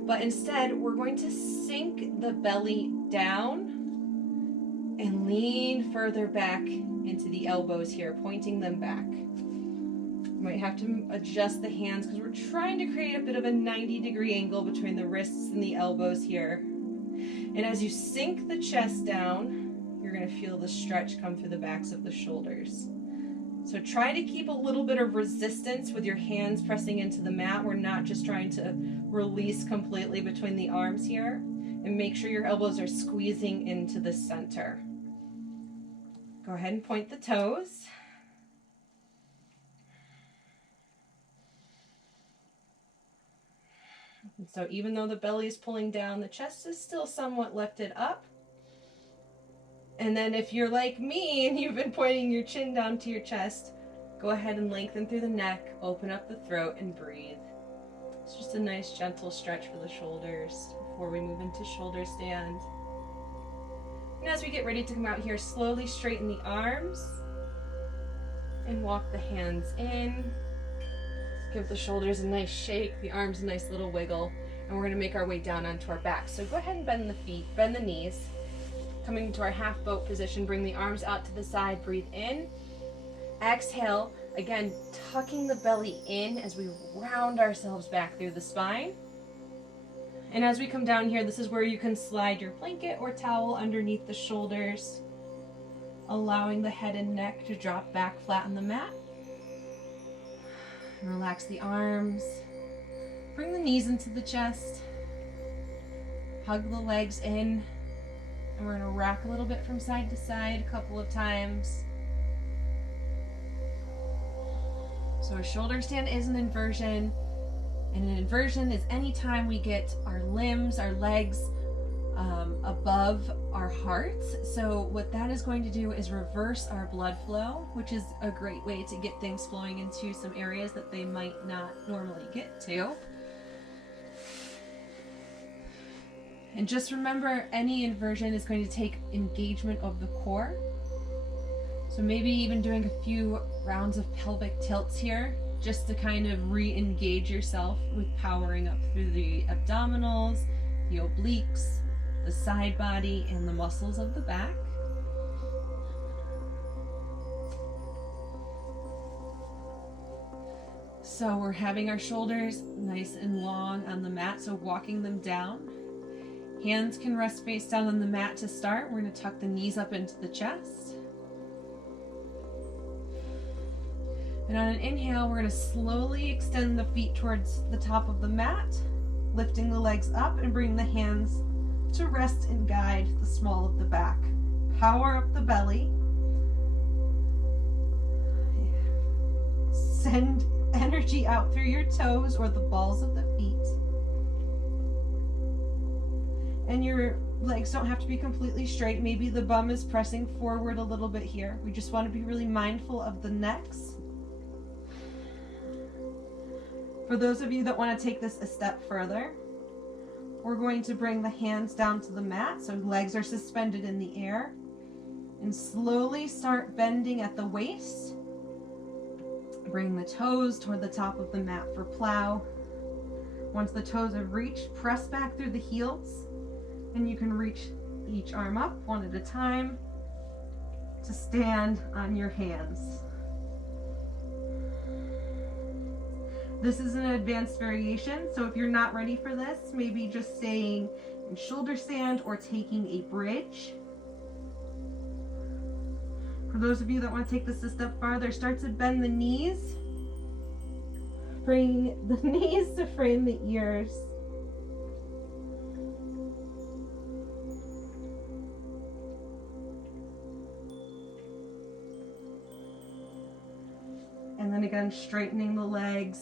But instead, we're going to sink the belly down and lean further back into the elbows here, pointing them back. You might have to adjust the hands because we're trying to create a bit of a 90-degree angle between the wrists and the elbows here. And as you sink the chest down, you're going to feel the stretch come through the backs of the shoulders. So try to keep a little bit of resistance with your hands pressing into the mat. We're not just trying to release completely between the arms here. And make sure your elbows are squeezing into the center. Go ahead and point the toes. And so even though the belly is pulling down, the chest is still somewhat lifted up. And then if you're like me and you've been pointing your chin down to your chest, go ahead and lengthen through the neck, open up the throat, and breathe. It's just a nice gentle stretch for the shoulders before we move into shoulder stand. And as we get ready to come out here, slowly straighten the arms and walk the hands in. Give the shoulders a nice shake, the arms a nice little wiggle, and we're going to make our way down onto our back. So go ahead and bend the feet, bend the knees. Coming into our half boat position, bring the arms out to the side, breathe in. Exhale, again, tucking the belly in as we round ourselves back through the spine. And as we come down here, this is where you can slide your blanket or towel underneath the shoulders, allowing the head and neck to drop back flat on the mat. Relax the arms. Bring the knees into the chest. Hug the legs in. And we're going to rock a little bit from side to side a couple of times. So a shoulder stand is an inversion. And an inversion is any time we get our limbs, our legs above our hearts. So what that is going to do is reverse our blood flow, which is a great way to get things flowing into some areas that they might not normally get to. And just remember, any inversion is going to take engagement of the core. So maybe even doing a few rounds of pelvic tilts here, just to kind of re-engage yourself with powering up through the abdominals, the obliques, the side body, and the muscles of the back. So we're having our shoulders nice and long on the mat, so walking them down. Hands can rest face down on the mat to start. We're going to tuck the knees up into the chest. And on an inhale, we're going to slowly extend the feet towards the top of the mat, lifting the legs up and bring the hands to rest and guide the small of the back. Power up the belly. Send energy out through your toes or the balls of the feet. And your legs don't have to be completely straight. Maybe the bum is pressing forward a little bit here. We just want to be really mindful of the necks. For those of you that want to take this a step further, we're going to bring the hands down to the mat, so legs are suspended in the air, and slowly start bending at the waist. Bring the toes toward the top of the mat for plow. Once the toes have reached, press back through the heels, and you can reach each arm up one at a time to stand on your hands. This is an advanced variation, so if you're not ready for this, maybe just staying in shoulder stand or taking a bridge. For those of you that want to take this a step farther, start to bend the knees. Bring the knees to frame the ears. And then again, straightening the legs.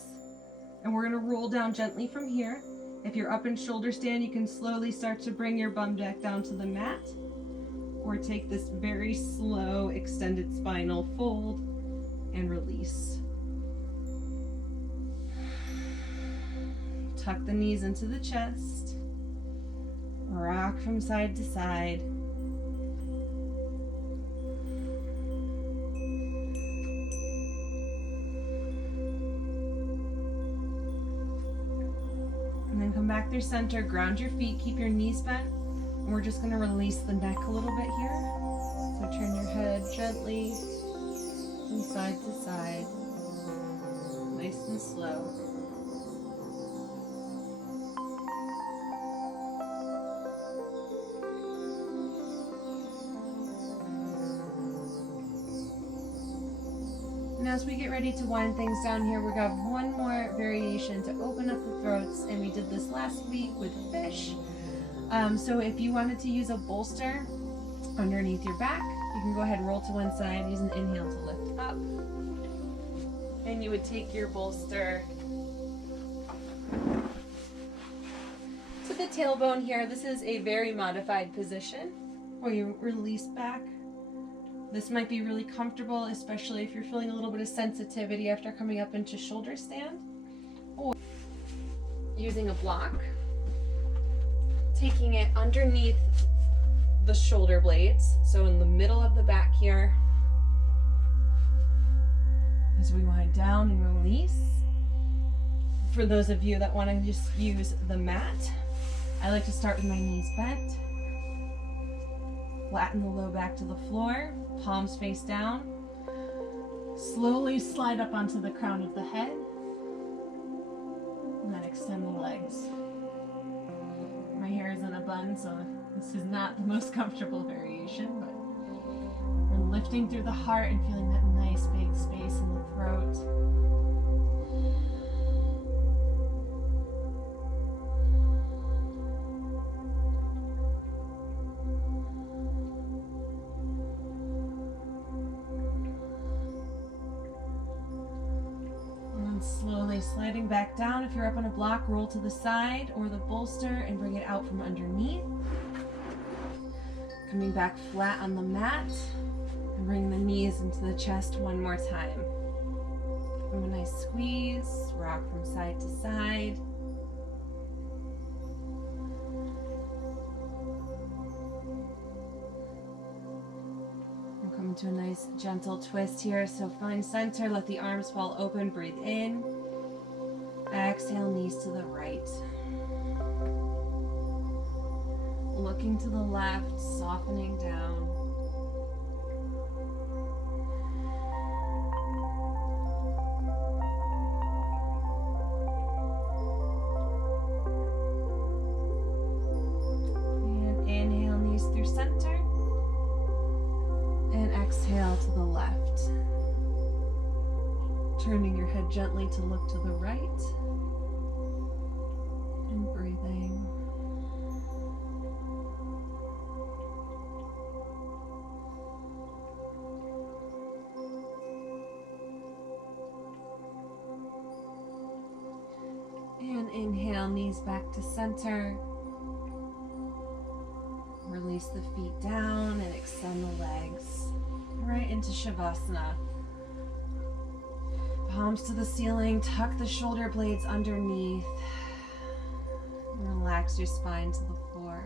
And we're going to roll down gently from here. If you're up in shoulder stand, you can slowly start to bring your bum back down to the mat. Or take this very slow extended spinal fold and release. Tuck the knees into the chest. Rock from side to side. And then come back through center, ground your feet, keep your knees bent. And we're just going to release the neck a little bit here. So turn your head gently from side to side, nice and slow. And as we get ready to wind things down here, we're going to have one more variation to open up the throats, and we did this last week with fish. So if you wanted to use a bolster underneath your back, you can go ahead and roll to one side, use an inhale to lift up. And you would take your bolster to the tailbone here. This is a very modified position where you release back. This might be really comfortable, especially if you're feeling a little bit of sensitivity after coming up into shoulder stand. Or using a block, taking it underneath the shoulder blades, so in the middle of the back here. As we wind down and release. For those of you that want to just use the mat, I like to start with my knees bent. Flatten the low back to the floor, palms face down. Slowly slide up onto the crown of the head. And then extend the legs. My hair is in a bun, so this is not the most comfortable variation, but we're lifting through the heart and feeling that nice big space in the throat. Slowly sliding back down. If you're up on a block, roll to the side or the bolster and bring it out from underneath. Coming back flat on the mat and bring the knees into the chest one more time. Give a nice squeeze, rock from side to side. Come to a nice gentle twist here. So find center, let the arms fall open, breathe in. Exhale, knees to the right. Looking to the left, softening down. And inhale, knees through center. And exhale to the left. Turning your head gently to look to the right. And breathing. And inhale, knees back to center. Release the feet down and extend the legs right into Shavasana. Palms to the ceiling, tuck the shoulder blades underneath. Relax your spine to the floor.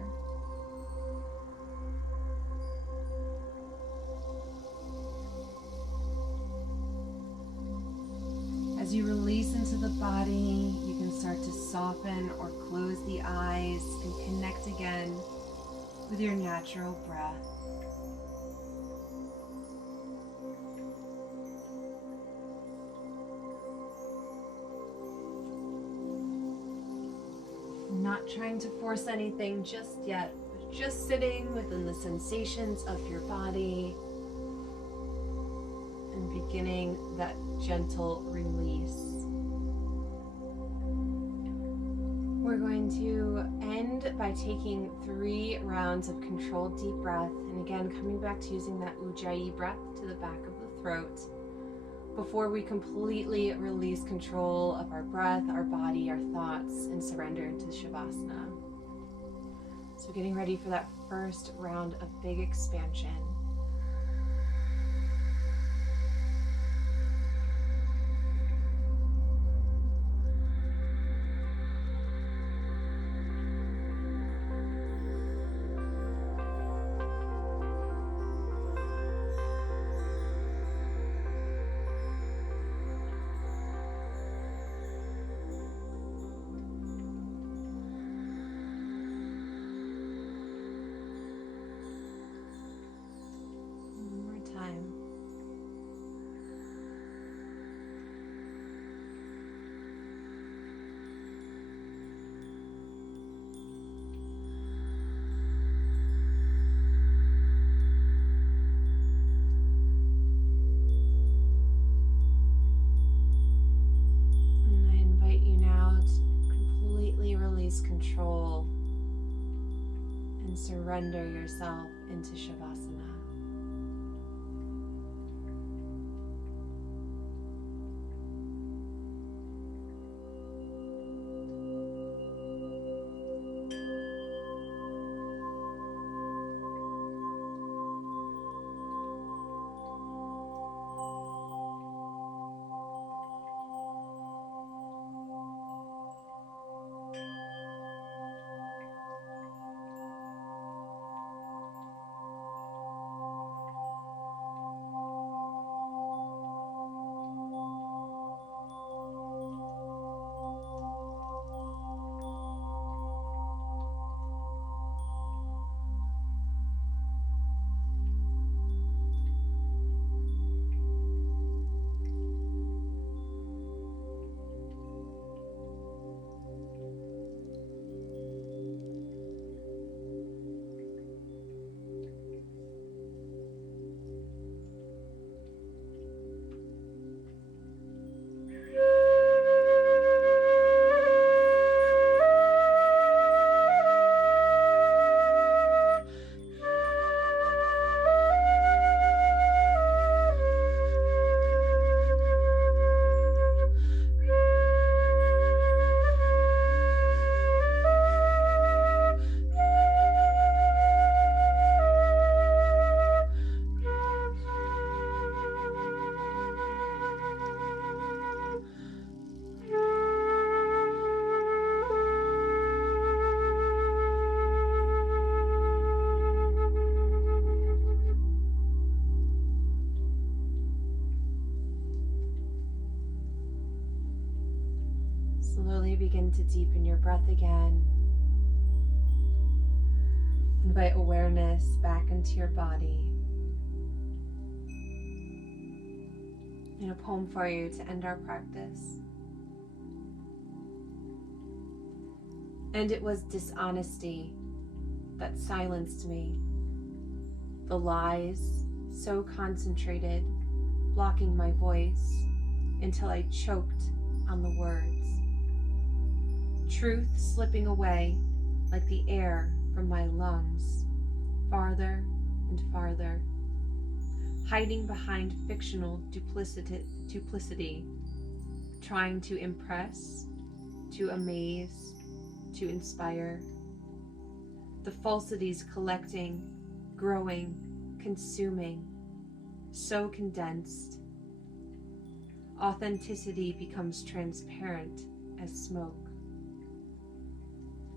As you release into the body, you can start to soften or close the eyes and connect again with your natural breath. Not trying to force anything just yet, but just sitting within the sensations of your body and beginning that gentle release. We're going to end by taking 3 rounds of controlled deep breath, and again coming back to using that Ujjayi breath to the back of the throat before we completely release control of our breath, our body, our thoughts, and surrender into Shavasana. So getting ready for that first round of big expansion. Control and surrender yourself into Shavasana. begin to deepen your breath again. Invite awareness back into your body. And a poem for you to end our practice. And it was dishonesty that silenced me. The lies so concentrated, blocking my voice until I choked on the words. Truth slipping away like the air from my lungs, farther and farther, hiding behind fictional duplicity, trying to impress, to amaze, to inspire. The falsities collecting, growing, consuming, so condensed. Authenticity becomes transparent as smoke.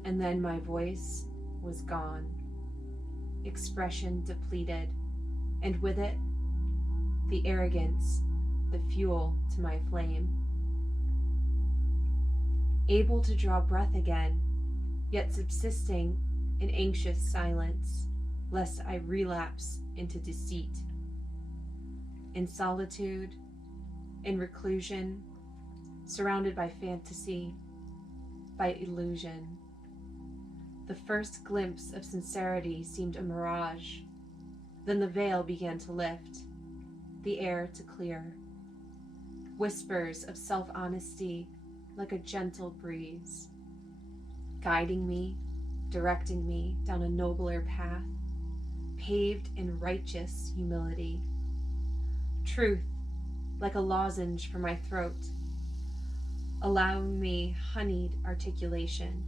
And then my voice was gone, expression depleted, and with it, the arrogance, the fuel to my flame. Able to draw breath again, yet subsisting in anxious silence, lest I relapse into deceit. In solitude, in reclusion, surrounded by fantasy, by illusion. The first glimpse of sincerity seemed a mirage. Then the veil began to lift, the air to clear. Whispers of self-honesty like a gentle breeze, guiding me, directing me down a nobler path, paved in righteous humility. Truth like a lozenge for my throat, allowing me honeyed articulation.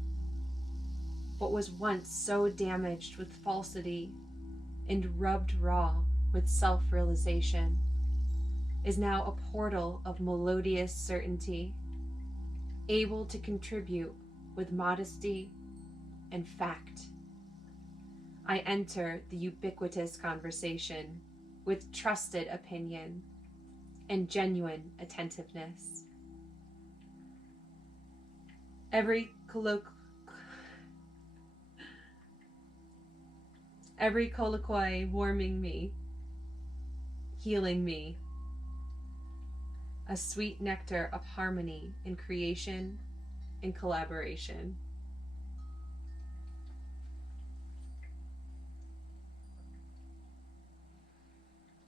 What was once so damaged with falsity and rubbed raw with self-realization is now a portal of melodious certainty, able to contribute with modesty and fact. I enter the ubiquitous conversation with trusted opinion and genuine attentiveness. Every colloquy warming me, healing me, a sweet nectar of harmony in creation and collaboration.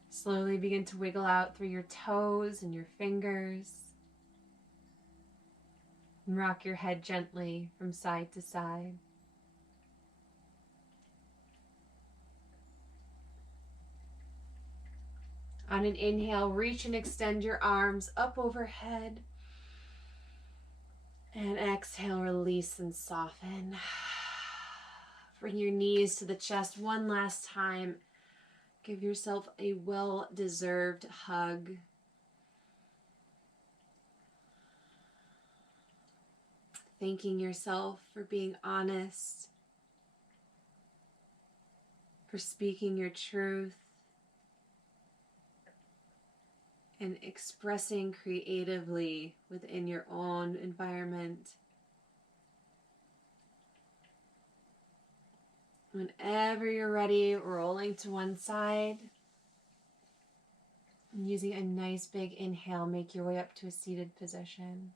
Slowly begin to wiggle out through your toes and your fingers. And rock your head gently from side to side. On an inhale, reach and extend your arms up overhead. And exhale, release and soften. Bring your knees to the chest one last time. Give yourself a well-deserved hug. Thanking yourself for being honest, for speaking your truth, and expressing creatively within your own environment. Whenever you're ready, rolling to one side. And using a nice big inhale, make your way up to a seated position.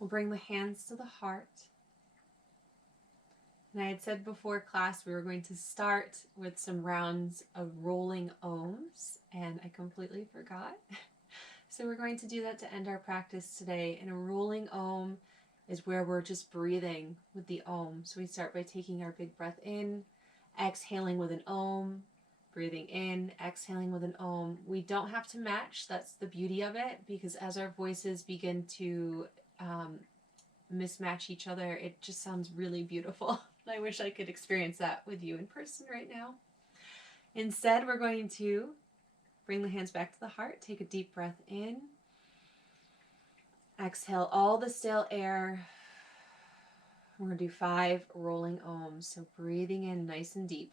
We'll bring the hands to the heart. And I had said before class we were going to start with some rounds of rolling ohms, and I completely forgot. So we're going to do that to end our practice today. And a rolling ohm is where we're just breathing with the ohm. So we start by taking our big breath in, exhaling with an ohm, breathing in, exhaling with an ohm. We don't have to match. That's the beauty of it, because as our voices begin to mismatch each other, it just sounds really beautiful. I wish I could experience that with you in person right now. Instead, we're going to bring the hands back to the heart. Take a deep breath in. Exhale all the stale air. We're going to do 5 rolling ohms. So breathing in nice and deep.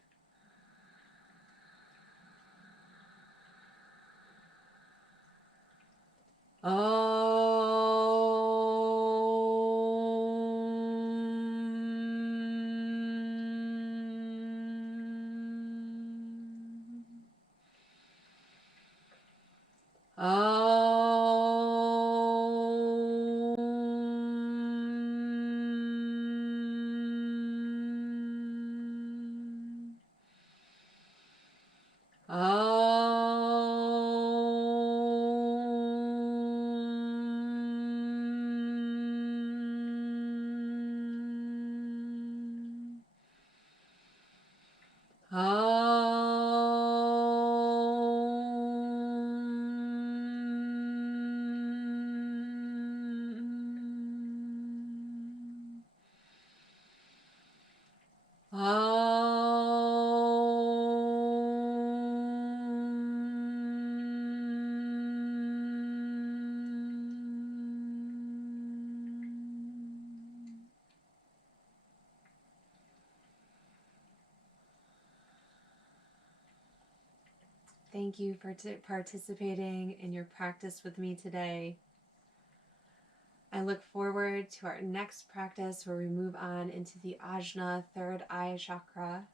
Thank you for participating in your practice with me today. I look forward to our next practice where we move on into the Ajna, third eye chakra.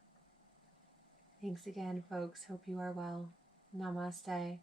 Thanks again, folks. Hope you are well. Namaste.